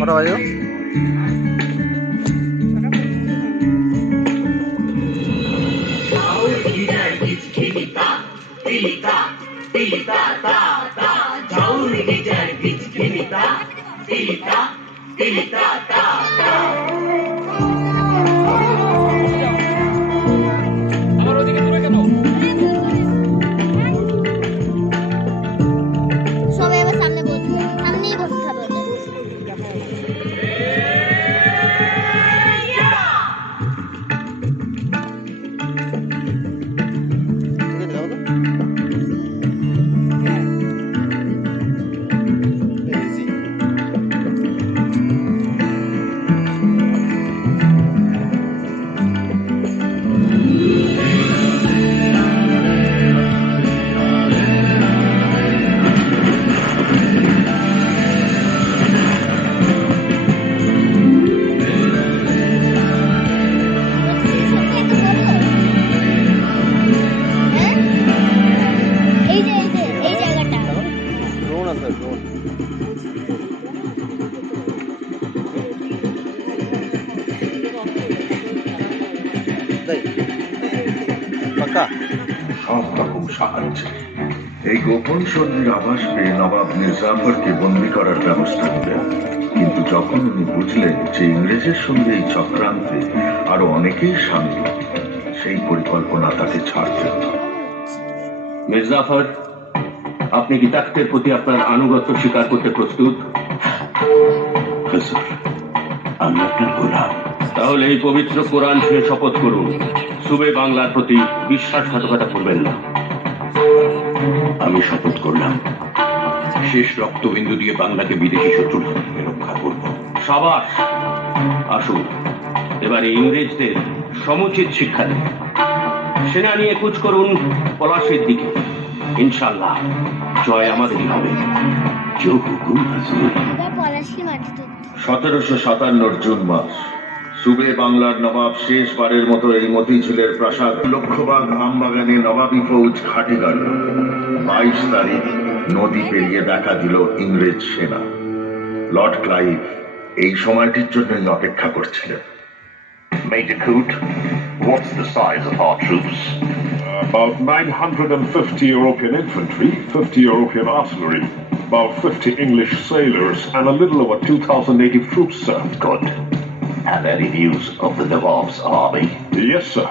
কটা বাজে? সব রকম সাহায্য। এই গোপন সন্ধির আভাস পেয়ে নবাব মির্জাফরকে বন্দী করার ব্যবস্থা নিলেন, কিন্তু যখন উনি বুঝলেন যে ইংরেজের সঙ্গে এই চক্রান্তে আরো অনেকেই সামিল, সেই পরিকল্পনা তাকে ছাড়তে হল। মির্জাফর, আপনি কি তাক্তের প্রতি আপনার আনুগত্য স্বীকার করতে প্রস্তুত? আমি আপনার গোলাম। তাহলে এই পবিত্র কোরআন ছুঁয়ে শপথ করুন, সুবে বাংলার প্রতি বিশ্বাসঘাতকতা করবেন না। আমি শপথ করলাম শেষ রক্তবিন্দু দিয়ে বাংলাকে বিদেশি শত্রুর হাত থেকে রক্ষা করব। সাবাস! আসুন এবারে ইংরেজদের সমুচিত শিক্ষা দিন। সেনা নিয়ে কুচ করুন পলাশের দিকে। ইনশাল্লাহ জয় আমাদেরই হবে। 1757 জুন মাস, সুবে বাংলার নবাব শেষবারের মতো এই মতিঝিলের প্রাসাদ লক্ষ্যবাগ আমবাগানে নবাবী ফৌজ ঘাটে গাড়ল। 22 তারিখ নদী পেরিয়ে দেখা দিল ইংরেজ সেনা। লর্ড ক্লাইভ এই সময়টির জন্যই অপেক্ষা করছিলেন। Major Coote, what's the size of our troops? About 950 European infantry, 50 European artillery, about 50 English sailors, and a little over 2,000 native troops, sir. Good. And any news of the Nawab's army? Yes, sir.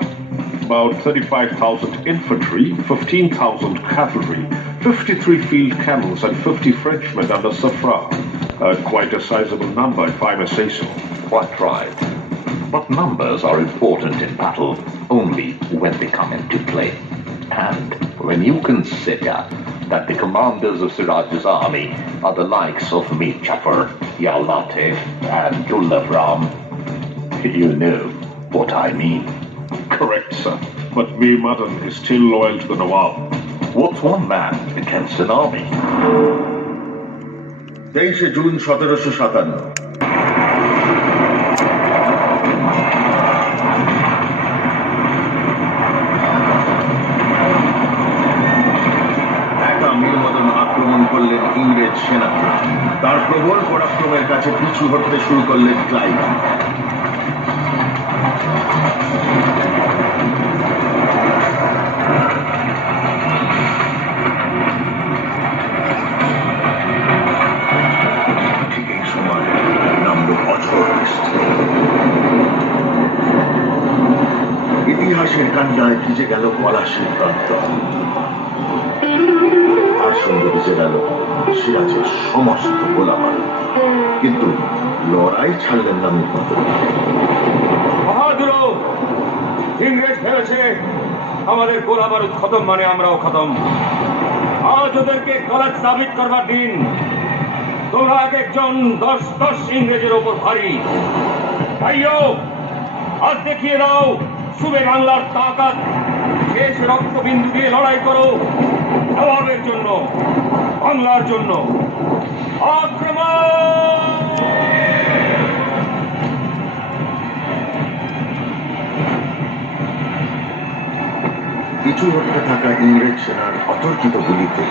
About 35,000 infantry, 15,000 cavalry, 53 field camels, and 50 Frenchmen under Safra. Quite a sizable number, if I may say so. Quite right. But numbers are important in battle only when they come into play. And when you consider that the commanders of Siraj's army are the likes of Mir Jafar, Ya Latif, and Dullah Ram, you know what I mean. Correct, sir. But Mir Madan is still loyal to the Nawab. What's one man against an army? 23 June 1757। ইংরেজ সেনা তার প্রবল পরাক্রমের কাছে পিছু হটতে শুরু করলেন Clive. ঠিক এই সময় নামল অঝোর বৃষ্টি। ইতিহাসের কান্নায় ভিজে গেল পলাশীর প্রান্তর, আর সঙ্গে ভিজে গেল সিরাজের সমস্ত গোলাবারুদ। কিন্তু লড়াই ছাড়লেন না মীর মদন। বাহাদুর, ইংরেজ ভেবেছে আমাদের গোলাবারুদ খতম মানে আমরাও খতম। আজ ওদেরকে গলত সাবিত করবার দিন। তোমরা এক একজন 10 ইংরেজের ওপর ভারী। ভাইও, আজ দেখিয়ে দাও সুবে বাংলার তাকাত। শেষ রক্তবিন্দু দিয়ে লড়াই করো নবাবের জন্য, বাংলার জন্য। আক্রমণ! পিছু হটতে থাকা ইংরেজ সেনার অতর্কিত গুলিতে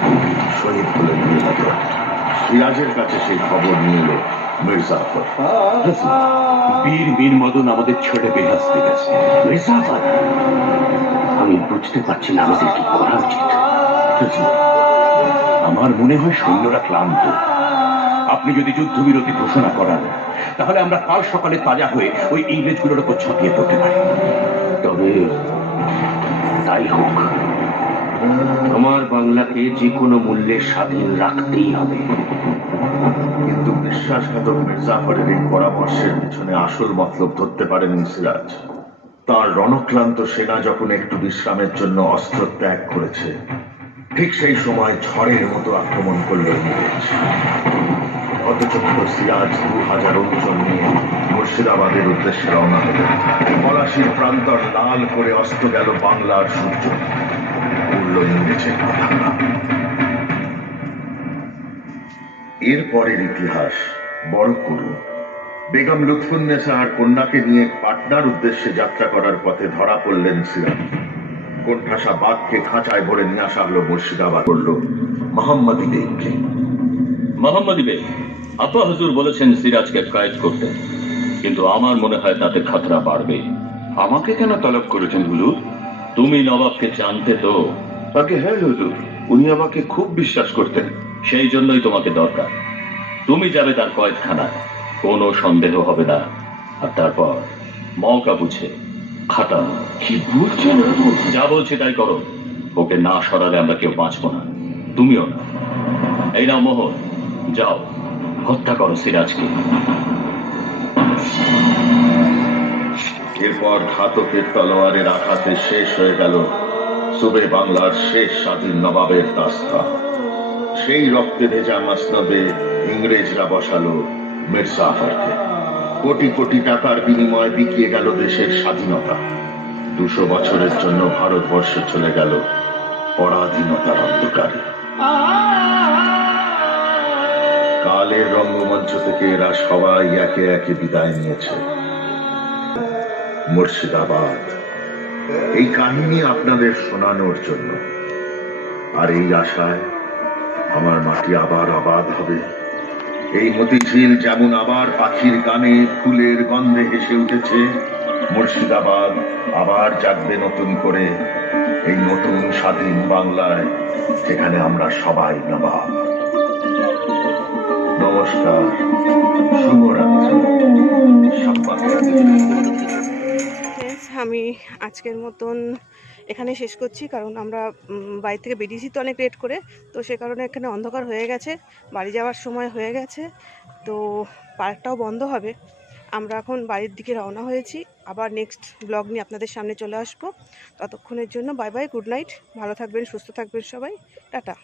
শহীদ হলেন মির্জা। সিরাজের কাছে সেই খবর নিয়ে এলো মির্জাফর। বীর বীর মদন আমাদের ছেড়ে বেহেশতে গেছে। মির্জাফর, আমি বুঝতে পারছি না আমাদের কি করা উচিত। আমার মনে হয় সৈন্যরা ক্লান্ত। আপনি যদি যুদ্ধবিরতি ঘোষণা করান, তাহলে আমরা কাল সকালে তাজা হয়ে ওই ইংরেজগুলোর উপর ঝাঁপিয়ে পড়তে পারি। তবে তাই হোক, আমার বাংলাকে যে কোনো মূল্যে স্বাধীন রাখতেই হবে। কিন্তু বিশ্বাসঘাতক মির্জাফরের এই পরামর্শের পিছনে আসল মতলব ধরতে পারেনি সিরাজ। তার রণক্লান্ত সেনা যখন একটু বিশ্রামের জন্য অস্ত্র ত্যাগ করেছে, ঠিক সেই সময় ঝড়ের মতো আক্রমণ করল ইংরেজ। হতচকিত সিরাজ 2000 অনুচর নিয়ে মুর্শিদাবাদের উদ্দেশ্যে রওনা হলেন। পলাশির প্রান্তর লাল করে অস্ত গেল বাংলার সূর্য, উড়ল ইংরেজের পতাকা। এরপরের ইতিহাস বড় করুন। বেগম লুৎফুন্নেসা আর কন্যাকে নিয়ে পাটনার উদ্দেশ্যে যাত্রা করার পথে ধরা পড়লেন সিরাজ। কোণঠাসা বাঘকে খাঁচায় ভরে নিয়ে আসা হলো মুর্শিদাবাদ। করল মোহাম্মদী বেগকে। মোহাম্মদী বেগ, আপা হুজুর বলেছেন সিরাজকে কয়েদ করতে, কিন্তু আমার মনে হয় তাতে খতরা বাড়বে। আমাকে কেন তলব করেছেন হুজুর? তুমি নবাবকে জানতে তো? আগে হ্যাঁ হুজুর, উনি আমাকে খুব বিশ্বাস করতেন। সেই জন্যই তোমাকে দরকার। তুমি যাবে তার কয়েদখানায়, কোনো সন্দেহ হবে না। আর তারপর মৌকা বুঝে খাতাম। কি বলছেন হুজুর? যা বলছি তাই করো। ওকে না সরালে আমরা কেউ বাঁচবো না, তুমিও না। এই নাও মোহর, যাও হত্যা করো সিরাজকে। এরপর ঘাতকের তলোয়ারের আঘাতে শেষ হয়ে গেল সুবে বাংলার শেষ স্বাধীন নবাবের দাস্তা। সেই রক্তে ভেজা মসনদে ইংরেজরা বসালো মির্জাফরকে। কোটি কোটি টাকার বিনিময়ে বিকিয়ে গেল দেশের স্বাধীনতা। 200 বছরের জন্য ভারতবর্ষ চলে গেল পরাধীনতার অন্ধকারে। কালের রঙ্গমঞ্চ থেকে এরা সবাই একে একে বিদায় নিয়েছে। মুর্শিদাবাদ এই কাহিনী আপনাদের শোনানোর জন্য, আর এই আশায় আমার মাটি আবার আবাদ হবে। এই মতিঝিল যেমন আবার পাখির গানে ফুলের গন্ধে হেসে উঠেছে, মুর্শিদাবাদ আবার জাগবে নতুন করে এই নতুন স্বাধীন বাংলায়, যেখানে আমরা সবাই নবাব। নমস্কার, শুভরাত্রি। আমি আজকের মতন এখানে শেষ করছি, কারণ আমরা বাড়ি থেকে বেরিয়েছি তো অনেক লেট করে, তো সে কারণে এখানে অন্ধকার হয়ে গেছে, বাড়ি যাওয়ার সময় হয়ে গেছে, তো পার্কটাও বন্ধ হবে। আমরা এখন বাড়ির দিকে রওনা হয়েছি। আবার নেক্সট ব্লগ নিয়ে আপনাদের সামনে চলে আসবো। ততক্ষণের জন্য বাই বাই, গুড নাইট, ভালো থাকবেন, সুস্থ থাকবেন সবাই, টাটা।